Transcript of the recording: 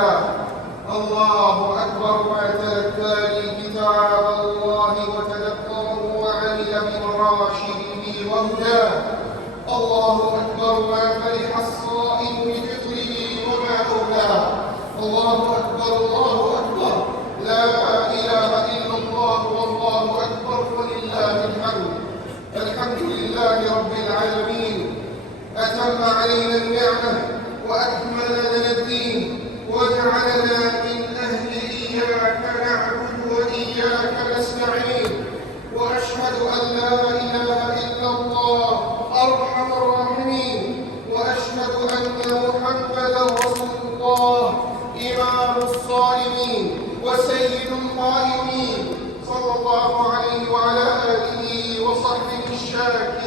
الله. الله أكبر ما تلتالي كتاب الله وتدبره وعمل بمراشده وهداه. الله أكبر ما فرح الصائم بفطره وما أولاه. الله أكبر الله أكبر، لا إله إلا الله والله أكبر ولله الحمد. الحمد لله رب العالمين، أتم علينا النعمة وأكمل لنا الدين وجعلنا من أهل إياك نعبد وإياك نستعين. وأشهد أن لا إله إلا الله أرحم الراحمين، وأشهد أن محمدًا رسول الله إمام الصائمين وسيد القائمين، صلى الله عليه وعلى آله وصحبه الشاكرين